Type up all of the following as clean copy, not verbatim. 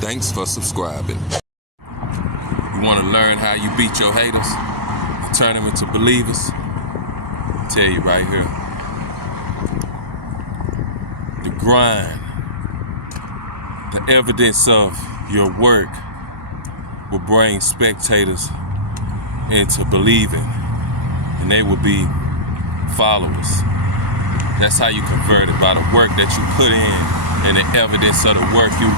Thanks for subscribing. You want to learn how you beat your haters and turn them into believers? I'll tell you right here. The grind, the evidence of your work will bring spectators into believing, and they will be followers. That's how you convert it, by the work that you put in and the evidence of the work. You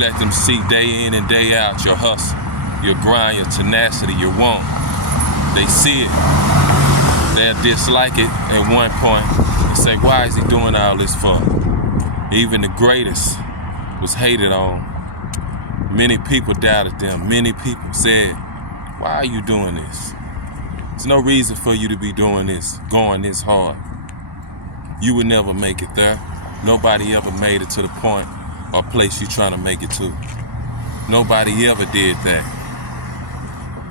let them see day in and day out your hustle, your grind, your tenacity, your want. They see it. They'll dislike it at one point and say, why is he doing all this for? Even the greatest was hated on. Many people doubted them. Many people said, why are you doing this? There's no reason for you to be doing this, going this hard. You would never make it there. Nobody ever made it to the point or place you're trying to make it to. Nobody ever did that.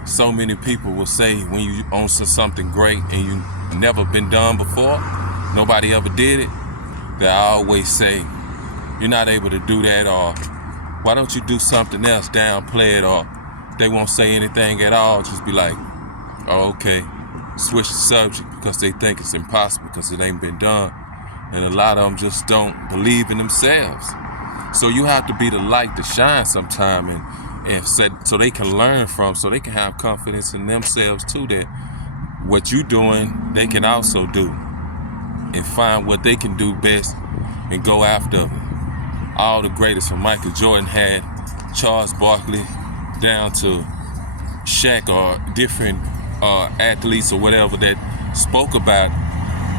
So many people will say when you own something great and you never been done before, nobody ever did it, they always say, you're not able to do that, or why don't you do something else, downplay it, or they won't say anything at all, just be like, oh, okay, switch the subject because they think it's impossible because it ain't been done. And a lot of them just don't believe in themselves. So you have to be the light to shine sometime and so they can learn from, so they can have confidence in themselves too, that what you doing, they can also do, and find what they can do best and go after it. All the greatest from Michael Jordan had Charles Barkley down to Shaq or different athletes or whatever that spoke about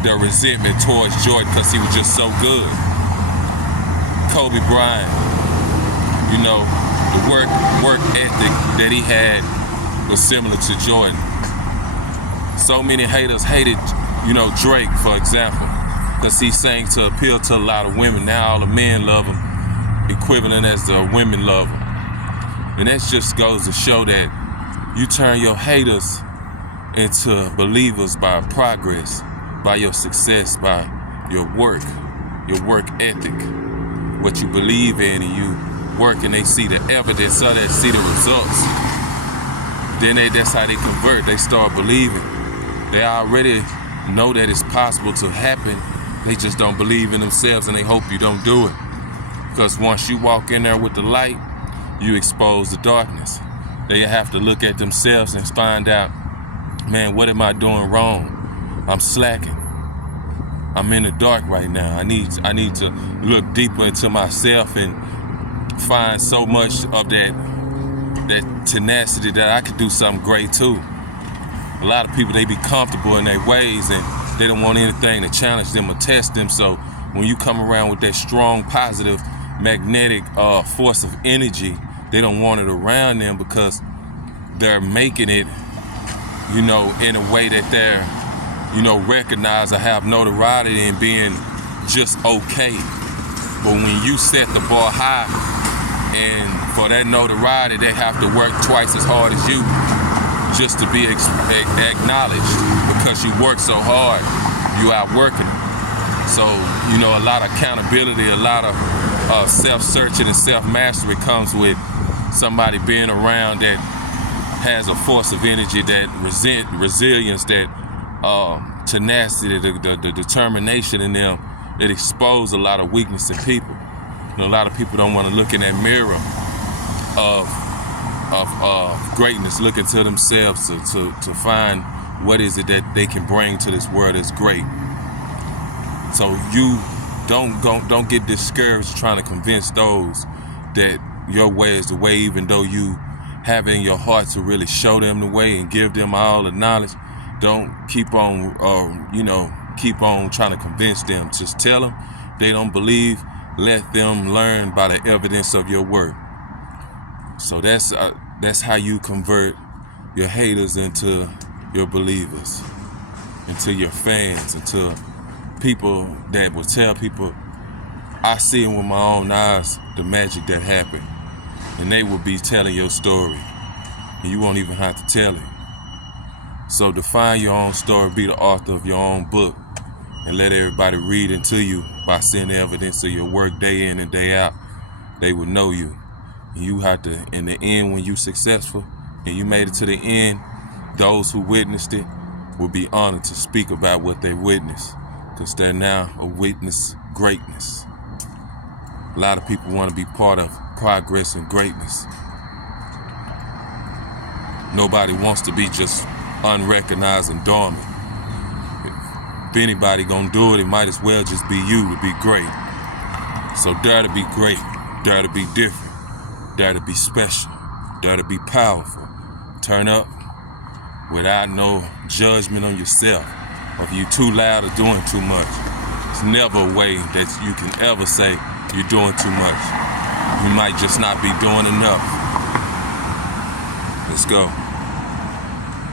their resentment towards Jordan because he was just so good. Kobe Bryant, you know, the work ethic that he had was similar to Jordan. So many haters hated, Drake, for example, because he sang to appeal to a lot of women. Now all the men love him, equivalent as the women love him. And that just goes to show that you turn your haters into believers by progress, by your success, by your work ethic, what you believe in, and you work and they see the evidence of that, see the results. Then that's how they convert. They start believing. They already know that it's possible to happen. They just don't believe in themselves and they hope you don't do it. Because once you walk in there with the light, you expose the darkness. They have to look at themselves and find out, man, what am I doing wrong? I'm slacking. I'm in the dark right now. I need to look deeper into myself and find so much of that tenacity that I could do something great too. A lot of people, they be comfortable in their ways and they don't want anything to challenge them or test them. So when you come around with that strong, positive, magnetic force of energy, they don't want it around them because they're making it, in a way that they're, recognized or have notoriety in being just okay. But when you set the bar high, and for that notoriety, they have to work twice as hard as you just to be acknowledged because you work so hard, you outworking them. So, a lot of accountability, a lot of self-searching and self-mastery comes with somebody being around that has a force of energy, that resilience, that tenacity, the determination in them. It exposes a lot of weakness in people. A lot of people don't want to look in that mirror of greatness, look into themselves to find what is it that they can bring to this world that's great. So you don't get discouraged trying to convince those that your way is the way, even though you have in your heart to really show them the way and give them all the knowledge. Don't keep on, trying to convince them. Just tell them they don't believe. Let them learn by the evidence of your work. So that's how you convert your haters into your believers, into your fans, into people that will tell people, I see with my own eyes the magic that happened. And they will be telling your story. And you won't even have to tell it. So define your own story, be the author of your own book, and let everybody read into you by seeing the evidence of your work day in and day out. They will know you. You have to, in the end, when you successful and you made it to the end, those who witnessed it will be honored to speak about what they witnessed, because they're now a witness greatness. A lot of people want to be part of progress and greatness. Nobody wants to be just unrecognized and dormant. If anybody gonna do it, it might as well just be you to be great. So dare to be great, dare to be different, dare to be special, dare to be powerful. Turn up without no judgment on yourself, or if you too loud or doing too much. It's never a way that you can ever say you're doing too much. You might just not be doing enough. Let's go.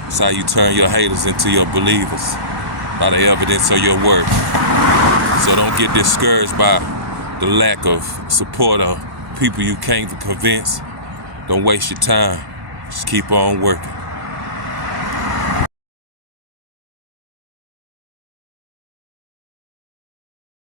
That's how you turn your haters into your believers, by the evidence of your work. So don't get discouraged by the lack of support of people you can't convince. Don't waste your time. Just keep on working.